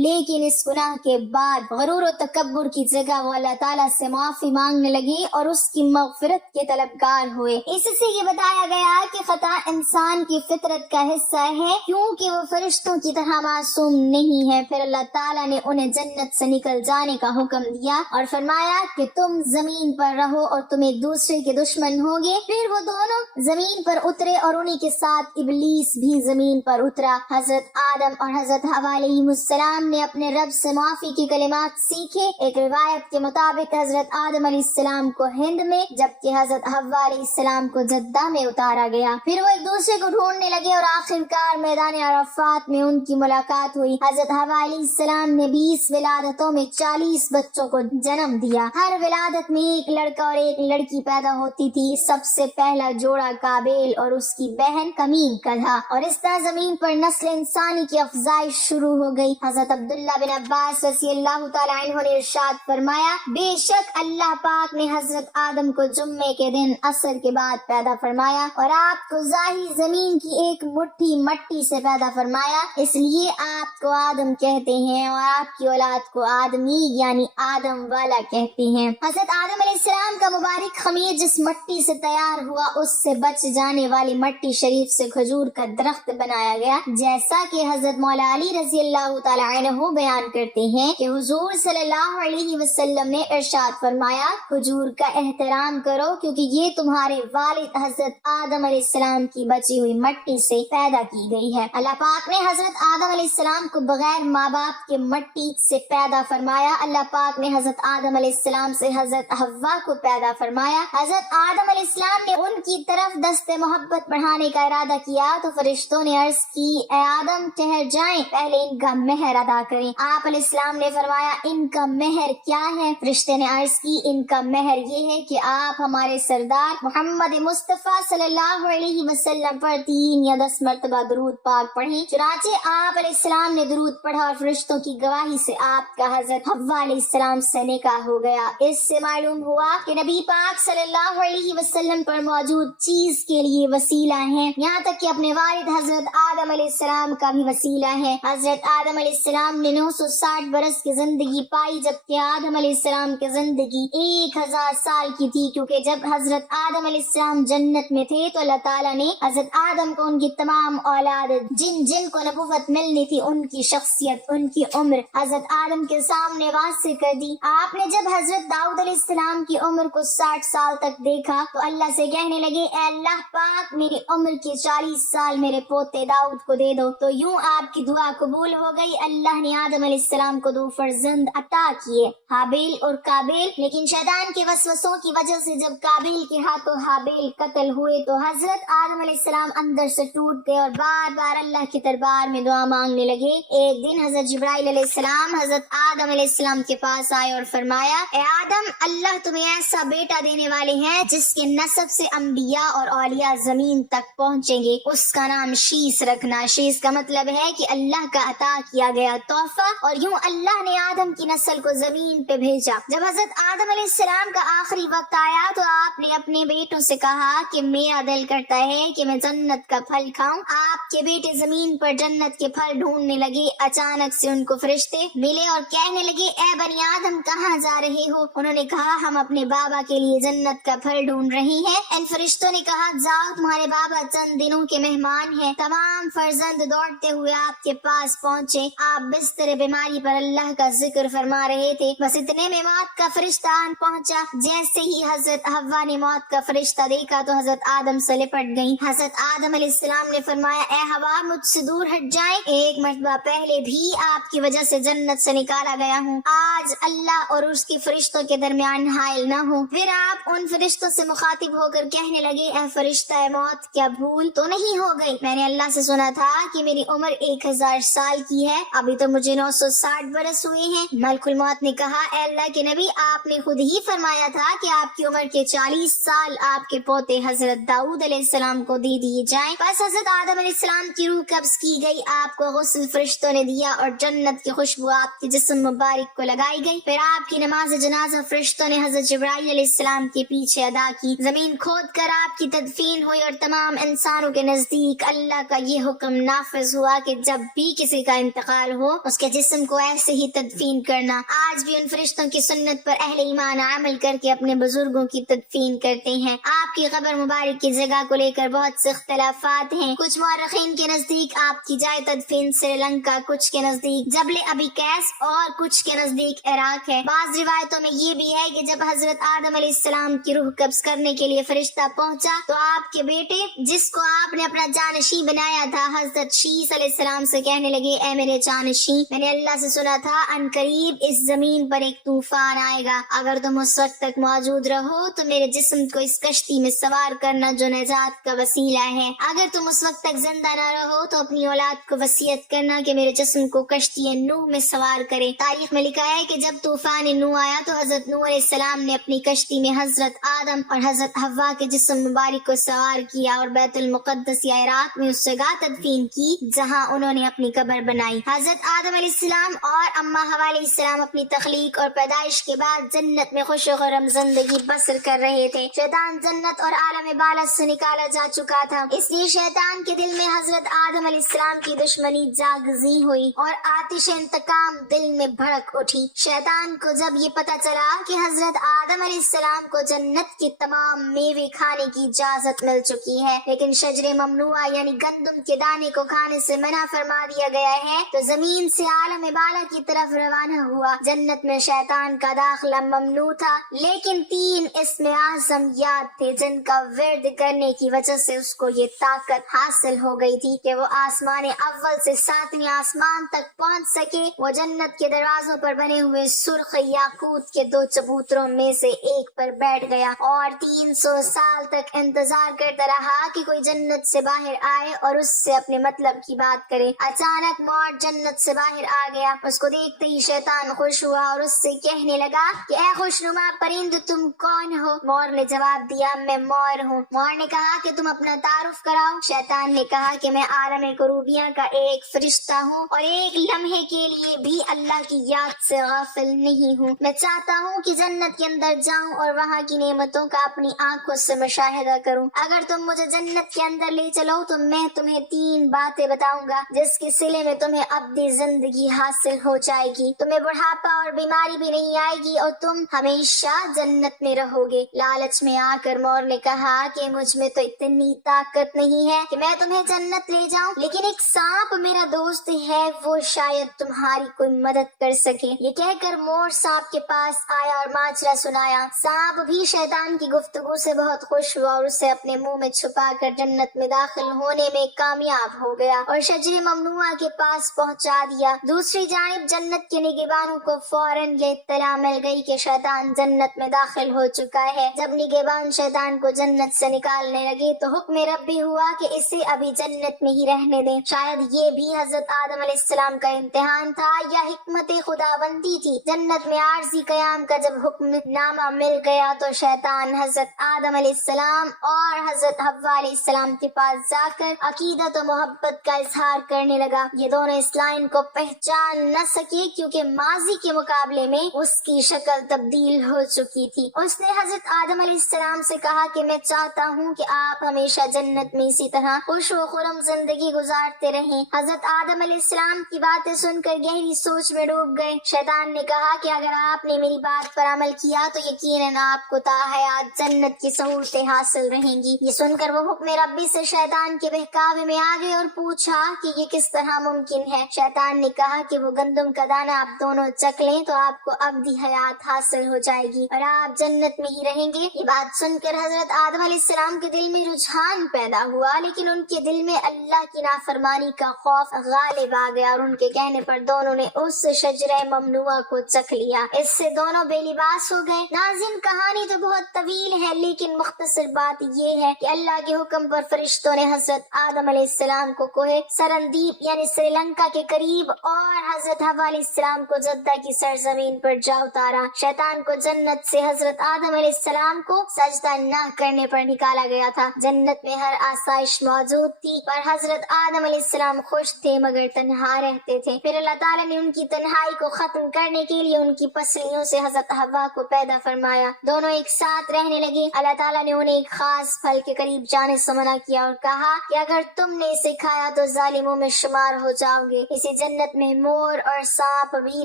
لیکن اس گناہ کے بعد غرور و تکبر کی جگہ وہ اللہ تعالیٰ سے معافی مانگنے لگے اور اس کی مغفرت کے طلبگار ہوئے۔ اس سے یہ بتایا گیا کہ خطا انسان کی فطرت کا حصہ ہے، کیونکہ وہ فرشتوں کی طرح معصوم نہیں ہے۔ پھر اللہ تعالیٰ نے انہیں جنت سے نکل جانے کا حکم دیا اور فرمایا کہ تم زمین پر رہو اور تم ایک دوسرے کے دشمن ہوگے۔ پھر وہ دونوں زمین پر اترے اور انہی کے ساتھ ابلیس بھی زمین پر اترا۔ حضرت آدم اور حضرت حوا علیہ السلام نے اپنے رب سے معافی کے کلمات سیکھے۔ ایک روایت کے مطابق حضرت آدم علیہ السلام کو ہند میں جبکہ حضرت حوا علیہ السلام کو جدہ میں اتارا گیا۔ پھر وہ ایک دوسرے کو ڈھونڈنے لگے اور آخرکار میدان عرفات میں ان کی ملاقات ہوئی۔ حضرت حوا علیہ السلام نے 20 ولادتوں میں 40 بچوں کو جنم دیا۔ ہر ولادت میں ایک لڑکا اور ایک لڑکی پیدا ہوتی تھی۔ سب سے پہلا جوڑا قابیل اور اس کی بہن کمین کا تھا، اور اس طرح زمین پر نسل انسانی کی افزائش شروع ہو گئی۔ حضرت عبداللہ بن عباس رضی اللہ تعالی عنہ نے ارشاد فرمایا، بے شک اللہ پاک نے حضرت آدم کو جمعے کے دن عصر کے بعد پیدا فرمایا اور آپ کو ظاہر زمین کی ایک مٹھی مٹی سے پیدا فرمایا، اس لیے آپ کو آدم کہتے ہیں اور آپ کی اولاد کو آدمی یعنی آدم والا کہتے ہیں۔ حضرت آدم علیہ السلام کا مبارک خمیر جس مٹی سے تیار ہوا، اس سے بچ جانے والی مٹی شریف سے کھجور کا درخت بنایا گیا، جیسا کہ حضرت مولا علی رضی اللہ تعالی عنہ بیان کرتے ہیں کہ حضور صلی اللہ علیہ وسلم نے ارشاد فرمایا، کھجور کا احترام کرو کیونکہ یہ تمہارے والد حضرت آدم علیہ السلام کی بچی ہوئی مٹی سے پیدا کی گئی ہے۔ اللہ پاک نے حضرت آدم علیہ السلام کو بغیر ماں باپ کے مٹی سے پیدا فرمایا۔ اللہ پاک نے حضرت آدم علیہ السلام سے حضرت حوا کو پیدا فرمایا۔ حضرت آدم علیہ السلام نے ان کی طرف دست محبت بڑھانے کا ارادہ کیا تو فرشتوں نے عرض کی، اے آدم ٹھہر جائیں، پہلے ان کا مہر ادا کریں۔ آپ علیہ السلام نے فرمایا، ان کا مہر کیا ہے؟ فرشتے نے عرض کی، ان کا مہر یہ ہے کہ آپ ہمارے سردار محمد مصطفیٰ صلی اللہ علیہ وسلم پر 3 یا 10 مرتبہ درود پاک پڑھیں۔ چنانچہ آپ علیہ السلام نے درود پڑھا اور فرشتوں کی گواہی سے آپ کا حضرت حوا علیہ السلام سے نکاح ہو گیا۔ اس سے معلوم ہوا کہ نبی پاک صلی اللہ علیہ وسلم پر موجود چیز کے لیے وسیلہ ہیں، یہاں تک کہ اپنے والد حضرت آدم علیہ السلام کا بھی وسیلہ ہے۔ حضرت آدم علیہ السلام نے 960 برس کی زندگی پائی، جبکہ آدم علیہ السلام کی زندگی 1000 سال کی تھی، کیونکہ جب حضرت آدم علیہ السلام جنت میں تھے تو اللہ تعالیٰ نے حضرت آدم کو ان کی تمام اولاد جن کو نبوت ملنی تھی، ان کی شخصیت، ان کی عمر حضرت آدم کے سامنے واضح کر دی۔ آپ نے جب حضرت داؤد علیہ السلام کی عمر کو 60 سال تک دیکھا تو اللہ سے کہنے لگے، اے اللہ پاک، میری عمر کے 40 سال میرے پوتے داؤد کو دے دو۔ تو یوں آپ کی دعا قبول ہو گئی۔ اللہ نے آدم علیہ السلام کو 2 فرزند عطا کیے، حابیل اور قابیل، لیکن شیطان کے وسوسوں کی وجہ سے جب قابیل کے ہاتھوں حابیل قتل ہوئے تو حضرت آدم علیہ السلام اندر سے ٹوٹ گئے اور بار بار اللہ کے دربار میں دعا مانگنے لگے۔ ایک دن حضرت جبرائیل علیہ السلام حضرت آدم علیہ السلام کے پاس آئے اور فرمایا، اے آدم، اللہ تمہیں ایسا بیٹا دینے والے ہیں جس کے نسب سے انبیاء اور اولیاء زمین تک پہنچیں گے، اس کا نام شیس رکھنا۔ شیس کا مطلب ہے کہ اللہ کا عطا کیا گیا تحفہ، اور یوں اللہ نے آدم کی نسل کو زمین پہ بھیجا۔ جب حضرت آدم علیہ السلام کا آخری وقت آیا تو آپ نے اپنے بیٹوں سے کہا کہ میرا دل کرتا ہے کہ میں جنت کا پھل کھاؤں۔ آپ کے بیٹے زمین پر جنت کے پھل ڈھونڈنے لگے۔ اچانک سے ان کو فرشتے ملے اور کہنے لگے، اے بنی آدم، کہاں جا رہے ہو؟ انہوں نے کہا، ہم اپنے بابا کے لیے جنت کا پھل ڈھونڈ رہے ہیں۔ ان فرشتوں نے کہا، جاؤ، تمہارے بابا چند دنوں کے مہمان ہیں۔ تمام فرزند دوڑتے ہوئے آپ کے پاس پہنچے۔ آپ بستر بیماری پر اللہ کا ذکر فرما رہے تھے، بس اتنے میں موت کا فرشتہ آن پہنچا۔ جیسے ہی حضرت حوا نے موت کا فرشتہ دیکھا تو حضرت آدم سے لپٹ گئی۔ حضرت آدم علیہ السلام نے فرمایا، اے حوا، مجھ سے دور ہٹ جائیں، ایک مرتبہ پہلے بھی آپ کی وجہ سے جنت سے نکالا گیا ہوں، آج اللہ اور اس کے فرشتوں کے درمیان حائل نہ ہو۔ پھر آپ ان فرشتوں سے مخاطب ہو کر کہنے لگے، اے فرشتہ موت، کیا بھول تو نہیں ہو گئی؟ میں نے اللہ سے سنا تھا کہ میری عمر 1000 سال کی ہے، ابھی تو مجھے 960 برس ہوئے ہیں۔ ملک الموت نے کہا، اے اللہ کے نبی، آپ نے خود ہی فرمایا تھا کہ آپ کی عمر کے 40 سال آپ کے پوتے حضرت داؤد علیہ السلام کو دے دیے جائیں۔ بس حضرت آدم علیہ السلام کی روح قبض کی گئی، آپ کو غسل فرشتوں نے دیا اور جنت کی خوشبو آپ کے جسم مبارک کو لگائی گئی۔ پھر آپ کی نماز جنازہ فرشتوں نے حضرت جبرائیل علیہ السلام کے پیچھے ادا کی۔ زمین کھود کر آپ کی تدفین ہوئی اور تمام انسانوں کے نزدیک اللہ کا یہ حکم حکم نافذ ہوا کہ جب بھی کسی کا انتقال ہو اس کے جسم کو ایسے ہی تدفین کرنا۔ آج بھی ان فرشتوں کی سنت پر اہل ایمان عمل کر کے اپنے بزرگوں کی تدفین کرتے ہیں۔ آپ کی قبر مبارک کی جگہ کو لے کر بہت سے اختلافات ہیں۔ کچھ مورخین کے نزدیک آپ کی جائے تدفین سری لنکا، کچھ کے نزدیک جبل ابی قیس اور کچھ کے نزدیک عراق ہے۔ بعض روایتوں میں یہ بھی ہے کہ جب حضرت آدم علیہ السلام کی روح قبض کرنے کے لیے فرشتہ پہنچا تو آپ کے بیٹے جس کو آپ نے اپنا جانشین بنایا تھا حضرت شیس علیہ السلام سے کہنے لگے، اے میرے جانشین، میں نے اللہ سے سنا تھا ان قریب اس زمین پر ایک طوفان آئے گا، اگر تم اس وقت تک موجود رہو تو میرے جسم کو اس کشتی میں سوار کرنا جو نجات کا وسیلہ ہے، اگر تم اس وقت تک زندہ نہ رہو تو اپنی اولاد کو وصیت کرنا کہ میرے جسم کو کشتی نوح میں سوار کرے۔ تاریخ میں لکھا ہے کہ جب طوفان نوح آیا تو حضرت نوح علیہ السلام نے اپنی کشتی میں حضرت آدم اور حضرت حوا کے جسم مبارک کو سوار کیا اور بیت المقدس یا عراق میں اس جگہ تدفین کی جہاں انہوں نے اپنی قبر بنائی۔ حضرت آدم علیہ السلام اور اماں حوا علیہ السلام اپنی تخلیق اور پیدائش کے بعد جنت میں خوش و خرم زندگی بسر کر رہے تھے۔ شیطان جنت اور عالم بالا سے نکالا جا چکا تھا، اس لیے شیطان کے دل میں حضرت آدم علیہ السلام کی دشمنی جاگزی ہوئی اور آتش انتقام دل میں بھڑک اٹھی۔ شیطان کو جب یہ پتہ چلا کہ حضرت آدم علیہ السلام کو جنت کے تمام میوے کھانے کی اجازت مل چکی ہے لیکن شجر ممنوعہ یعنی گندم کے دانے کو کھانے سے منع فرما دیا گیا ہے، تو زمین سے عالم بالا کی طرف روانہ ہوا۔ جنت میں شیطان کا داخلہ ممنوع تھا لیکن 3 اسم اعظم یاد تھے جن کا ورد کرنے کی وجہ سے اس کو یہ طاقت حاصل ہو گئی تھی کہ وہ آسمان اول سے 7ویں آسمان تک پہنچ سکے۔ وہ جنت کے دروازوں پر بنے ہوئے سرخ یاقوت کے 2 چبوتروں میں سے ایک پر بیٹھ گیا اور 300 سال تک انتظار کرتا رہا کہ کوئی جنت سے باہر آئے اور اس سے اپنے مطلب کی بات کرے۔ اچانک مور جنت سے باہر آ گیا، اس کو دیکھتے ہی شیطان خوش ہوا اور اس سے کہنے لگا کہ اے خوشنما پرند تم کون ہو؟ مور نے جواب دیا میں مور ہوں۔ مور نے کہا کہ تم اپنا تعارف کراؤ۔ شیطان نے کہا کہ میں عالم کروبیاں کا ایک فرشتہ ہوں اور ایک لمحے کے لیے بھی اللہ کی یاد سے غافل نہیں ہوں۔ میں چاہتا ہوں کہ جنت کے اندر جاؤں اور وہاں کی نعمتوں کا اپنی آنکھوں سے مشاہدہ کروں۔ اگر تم مجھے جنت کے اندر لے چلو تو میں تمہیں 3 باتیں بتاؤں گا جس کے صلے میں تمہیں ابدی زندگی حاصل ہو جائے گی، تمہیں بڑھاپا اور بیماری بھی نہیں آئے گی اور تم ہمیشہ جنت میں رہو گے۔ لالچ میں آ کر مور نے کہا کہ مجھ میں تو اتنی طاقت نہیں ہے کہ میں تمہیں جنت لے جاؤں، لیکن ایک سانپ میرا دوست ہے، وہ شاید تمہاری کوئی مدد کر سکے۔ یہ کہہ کر مور سانپ کے پاس آیا اور ماجرا سنایا۔ سانپ بھی شیطان کی گفتگو سے بہت خوش ہوا اور اسے اپنے منہ میں چھپا کر جنت میں داخل ہونے میں کامیاب ہو گیا اور شجر ممنوعہ کے پاس پہنچا دیا۔ دوسری جانب جنت کے نگہبانوں کو فوراً یہ اطلاع مل گئی کہ شیطان جنت میں داخل ہو چکا ہے۔ جب نگہبان شیطان کو جنت سے نکالنے لگے تو حکم ربی ہوا کہ اسے ابھی جنت میں ہی رہنے دیں۔ شاید یہ بھی حضرت آدم علیہ السلام کا امتحان تھا یا حکمت خداوندی تھی۔ جنت میں عارضی قیام کا جب حکم نامہ مل گیا تو شیطان حضرت آدم علیہ السلام اور حضرت حوا علیہ السلام کے پاس جا کر عقیدت و محبت کا اظہار کرنے لگا۔ یہ دونوں اس لائن کو پہچان نہ سکے کیونکہ ماضی کے مقابلے میں اس کی شکل تبدیل ہو چکی تھی۔ اس نے حضرت آدم علیہ السلام سے کہا کہ میں چاہتا ہوں کہ آپ ہمیشہ جنت میں اسی طرح خوش و خرم زندگی گزارتے رہیں۔ حضرت آدم علیہ السلام کی باتیں سن کر گہری سوچ میں ڈوب گئے۔ شیطان نے کہا کہ اگر آپ نے میری بات پر عمل کیا تو یقیناً آپ کو تا حیات جنت کی سہولتیں حاصل رہیں گی۔ یہ سن کر وہ حکم ربی سے شیطان کے بہکاوے میں آ گئے اور پوچھا کہ یہ کس طرح ممکن ہے۔ شیطان نے کہا کہ وہ گندم کا دانہ آپ دونوں چکھ لیں تو آپ کو ابدی حیات حاصل ہو جائے گی اور آپ جنت میں ہی رہیں گے۔ یہ بات سن کر حضرت آدم علیہ السلام کے دل میں رجحان پیدا ہوا لیکن ان کے دل میں اللہ کی نافرمانی کا خوف غالب آ گیا اور ان کے کہنے پر دونوں نے اس شجرہ ممنوعہ کو چکھ لیا۔ اس سے دونوں بے لباس ہو گئے۔ ناظرین کہانی تو بہت طویل ہے لیکن مختصر بات یہ ہے کہ اللہ کے حکم پر فرشتوں نے حضرت آدم علیہ السلام کو کوہ سرندیپ یعنی سری لنکا کے قریب اور حضرت حوا علیہ السلام کو جدہ کی سرزمین پر جا اتارا۔ شیطان کو جنت سے حضرت آدم علیہ السلام کو سجدہ نہ کرنے پر نکالا گیا تھا۔ جنت میں ہر آسائش موجود تھی پر حضرت آدم علیہ السلام خوش تھے مگر تنہا رہتے تھے۔ پھر اللہ تعالیٰ نے ان کی تنہائی کو ختم کرنے کے لیے ان کی پسلیوں سے حضرت حوا کو پیدا فرمایا۔ دونوں ایک ساتھ رہنے لگے۔ اللہ تعالیٰ نے انہیں ایک خاص پھل کے قریب جانے سے منع کیا اور کہا کہ اگر تم نے نے اسے کھایا تو ظالموں میں شمار ہو جاؤ گے۔ اسی جنت میں مور اور سانپ بھی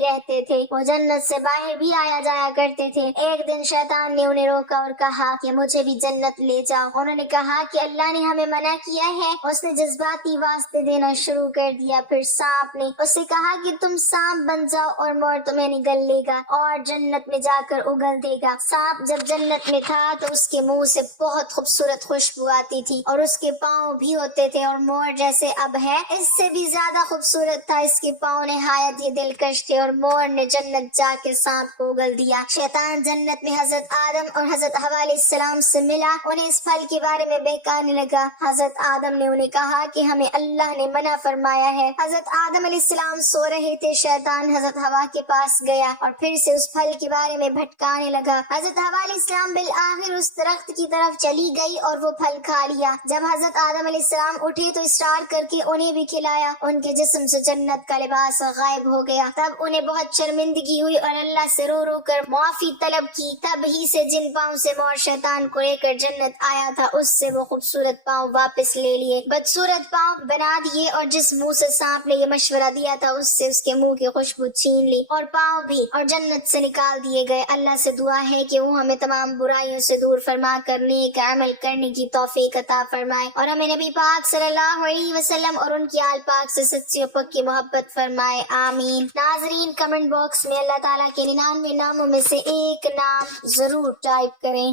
رہتے تھے، وہ جنت سے باہر بھی آیا جایا کرتے تھے۔ ایک دن شیطان نے انہیں روکا اور کہا کہ مجھے بھی جنت لے جاؤ۔ انہوں نے کہا کہ اللہ نے ہمیں منع کیا ہے۔ اس نے جذباتی واسطے دینا شروع کر دیا۔ پھر سانپ نے اس سے کہا کہ تم سانپ بن جاؤ اور مور تمہیں نگل لے گا اور جنت میں جا کر اگل دے گا۔ سانپ جب جنت میں تھا تو اس کے منہ سے بہت خوبصورت خوشبو آتی تھی اور اس کے پاؤں بھی ہوتے تھے، اور مور جیسے اب ہے اس سے بھی زیادہ خوبصورت تھا۔ اس کے پاؤں نہایت ہی دلکش تھے، اور مور نے جنت جا کے سانپ کو اگل دیا۔ شیطان جنت میں حضرت آدم اور حضرت حوا علیہ السلام سے ملا، انہیں اس پھل کے بارے میں بہکانے لگا۔ حضرت آدم نے انہیں کہا کہ ہمیں اللہ نے منع فرمایا ہے۔ حضرت آدم علیہ السلام سو رہے تھے، شیطان حضرت حوا کے پاس گیا اور پھر سے اس پھل کے بارے میں بھٹکانے لگا۔ حضرت حوا علیہ السلام بالآخر اس درخت کی طرف چلی گئی اور وہ پھل کھا لیا۔ جب حضرت آدم علیہ السلام اٹھے تو اصرار کر کے انہیں بھی کھلایا، ان کے جسم سے جنت کا لباس غائب ہو گیا۔ تب انہیں بہت شرمندگی ہوئی اور اللہ سے رو رو کر معافی طلب کی۔ تب ہی سے جن پاؤں سے مور شیطان کو لے کر جنت آیا تھا اس سے وہ خوبصورت پاؤں واپس لے لیے، بدصورت پاؤں بنا دیے، اور جس منہ سے سانپ نے یہ مشورہ دیا تھا اس سے اس کے منہ کی خوشبو چھین لی اور پاؤں بھی، اور جنت سے نکال دیے گئے۔ اللہ سے دعا ہے کہ وہ ہمیں تمام برائیوں سے دور فرما کر نیک عمل کرنے کی توفیق عطا فرمائے، اور ہمیں نبی پاک صلی اللہ علیہ وسلم اور ان کی آل پاک سے سچی و پکی محبت فرمائے، آمین۔ ناظرین، کمنٹ باکس میں اللہ تعالیٰ کے 99 ناموں میں سے ایک نام ضرور ٹائپ کریں۔